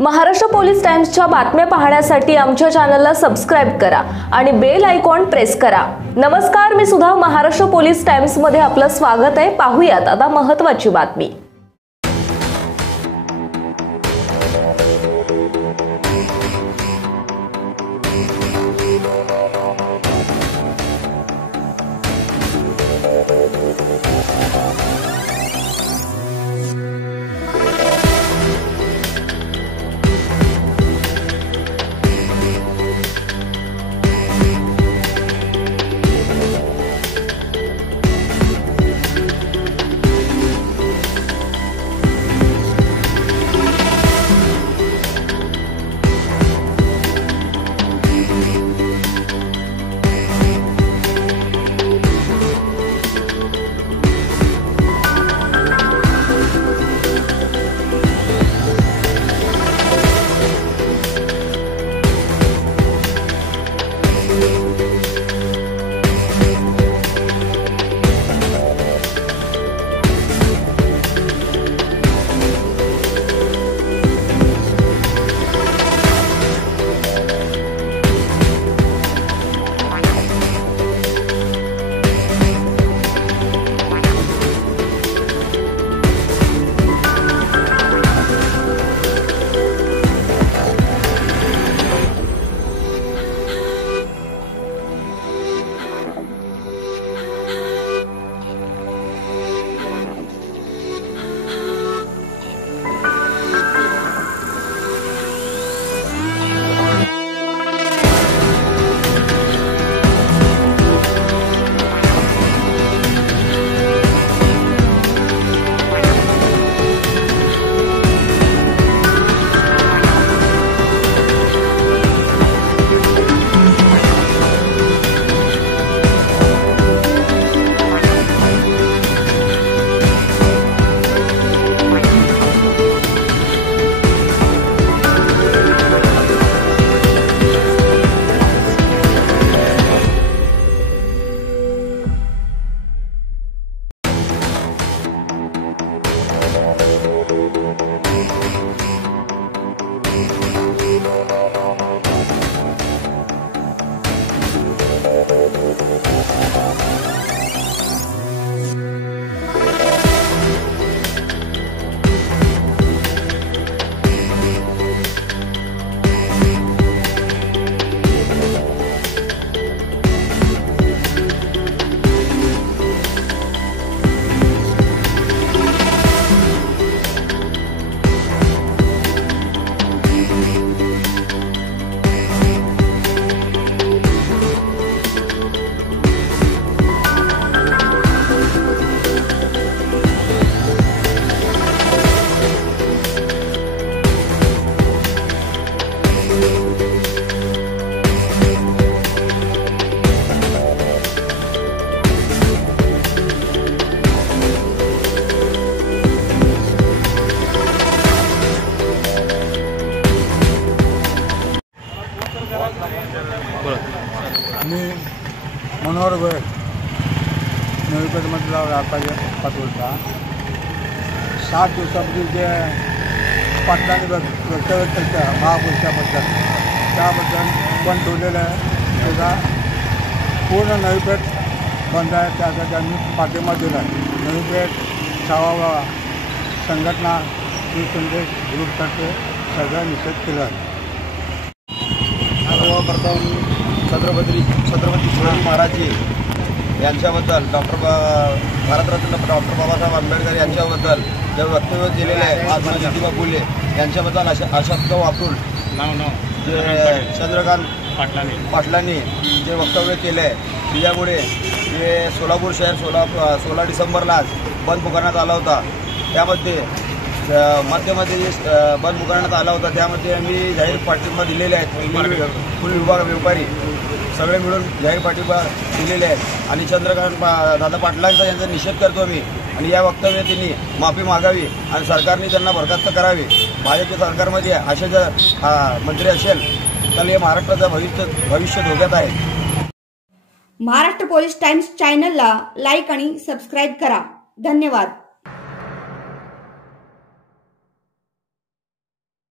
Maharashtra police टाइम्सच्या बातम्या पाहण्यासाठी आमच्या चॅनलला सबस्क्राइब करा आणि बेल आयकॉन प्रेस करा। नमस्कार, मी सुधा, महाराष्ट्र पोलीस टाइम्स मध्ये आपलं स्वागत आहे। पाहूयात आता महत्त्वाची बातमी। मी मनोहर गोयल, नवीपेठमधला व्यापारी पाचोळचा। 7 दिवसापूर्वी जे पाटलांनी वक्तव्य केलं महापुरुषाबद्दल, त्याबद्दल पण ठेवलेलं आहे। त्याचा पूर्ण नवीपेठ बंद आहे, त्यासाठी आम्ही पाठिंबा दिला आहे। नवीपेठ छावा संघटना संदेश ग्रुपतर्फे सगळा निषेध केला आहे। सर्वप्रथम छत्रपती शिवाजी महाराज यांच्याबद्दल भारतरत्न डॉक्टर बाबासाहेब आंबेडकर यांच्याबद्दल जे वक्तव्य केलेले आहे, महात्मा ज्योतिबा फुले यांच्याबद्दल अशब्द वापरून चंद्रकांत पाटलांनी जे वक्तव्य केले आहे, त्यामुळे जे सोलापूर शहर 16 डिसेंबरला बंद पुकारण्यात आला होता। त्यामध्ये मध्यमध्ये बंद पुकारण्यात आला होता, त्यामध्ये आम्ही जाहीर पाठिंबा दिलेले आहेत। फुल विभाग व्यापारी सगळे मिळून जाहीर पाठिंबा दिलेले आहेत आणि चंद्रकांत दादा पाटलांचा यांचा निषेध करतो आम्ही। आणि या वक्तव्यात त्यांनी माफी मागावी आणि सरकारने त्यांना बरखास्त करावे। भाजपच्या सरकारमध्ये असे जर मंत्री असेल तर या महाराष्ट्राचं भविष्य धोक्यात आहे। महाराष्ट्र पोलीस टाइम्स चॅनलला लाईक आणि सबस्क्राइब करा। धन्यवाद।